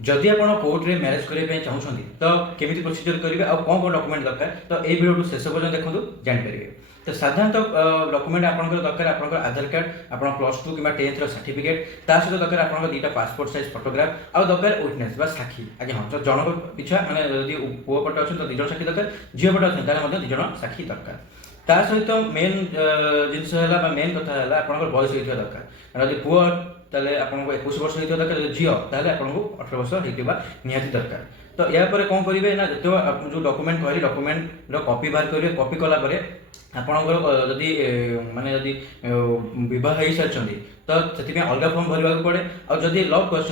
जदि आप कोर्ट रे मैरेज करने चाहते तो केमी प्रोसीजर करेंगे आ कौन कौन डॉक्यूमेंट दरकार तो ये वीडियो शेष पर्यटन देखो जापर। तो साधारणतः डॉक्यूमेंट आप दरकार आप आधार कार्ड आप +2 कि 10th सर्टिफिकेट ता सहित दरकार आप दुटा पासपोर्ट साइज फोटोग्राफ आउ दरकार विटनेस बा साक्षी आज्ञा हाँ तो जनक पिछा मैंने पुओ पटे अच्छे तो 2 जन साक्षी दरकार झील पटे अच्छे 2 जन साक्षी दरकार। ता सहित मेन जिनस मेन कथा है आप बयस होता दरकार जब पुओ ताले आपको 21 वर्ष होता दरकार झील ताले आपको 18 वर्ष होता निहाती दरकार। तो या कौन करेंगे ना जो जो डॉक्यूमेंट कहली डॉक्यूमेंट कॉपी बाहर करेंगे कॉपी कलापर आपणकर जदि माने जदि विवाह हो सारी तो से अलग फॉर्म भरवा पड़े और जदि लव कर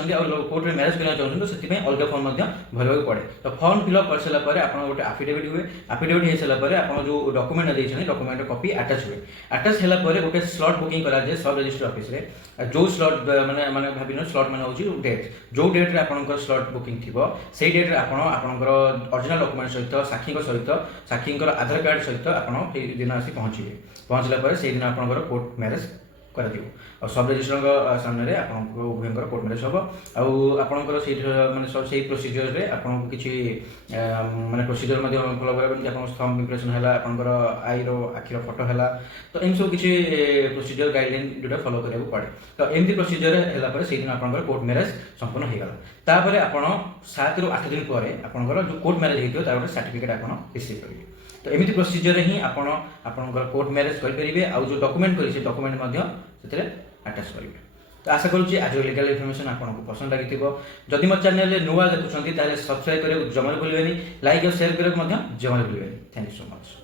कोर्ट में मैरेज करना चाहते तो से अलग फॉर्म भरवा पड़े। तो फॉर्म फिलअप कर सारापर आप गोटे आफिडेविट हुए आफिडेविट हो सारापर आप जो डॉक्यूमेंट देते डॉक्यूमेंट कॉपी अटैच हुए अटैच होगापर गोटे स्लॉट बुकिंग कराए सब रजिस्टर ऑफिस रे जो स्लॉट माने माने भाविन स्लॉट माने होची डेट जो डेट रे आपनकर स्लॉट बुकिंग थिबो से डेट रे आपनकर ओरिजिनल डॉक्यूमेंट सहित साक्षी सहित साक्षींकर आधार कार्ड सहित आपन दिन आसी पहुँचे पहुँचला पर से दिन आपनकर कोर्ट मैरेज कर और सब रजिस्टर सामने आपको उभयर कोर्ट मैरेज हम आपंकर मानते से प्रोसीजर रे आपको किसी माने प्रोसीजर फॉलो करा स्तंभ इम्प्रेशन है आपंकर आई आखिर फोटो है तो एम सब किसी प्रोसीजर गाइडलाइन जोटा फॉलो करा पड़े। तो एमती प्रोसीजर है से दिन आपंकर कोर्ट मैरेज संपूर्ण हो गला। तापर आप 7 ରୁ 8 दिन पर आपंकर जो कोर्ट मैरेज होता है सर्टिफिकेट आप रिसीव करेंगे। तो एमती प्रोसीजर ही आपंकर कोर्ट मैरेज करेंगे आउ जो डॉक्यूमेंट करेंगे डॉक्यूमेंट अटैच करेंगे। तो आशा करुँच आज लीगल इनफॉरमेशन आपको पसंद लगी जदि मो चैनल नुआ देखुं सब्सक्राइब करेंगे जमा भूलें लाइक और शेयर करेंगे जमा भूलें। Thank you so much.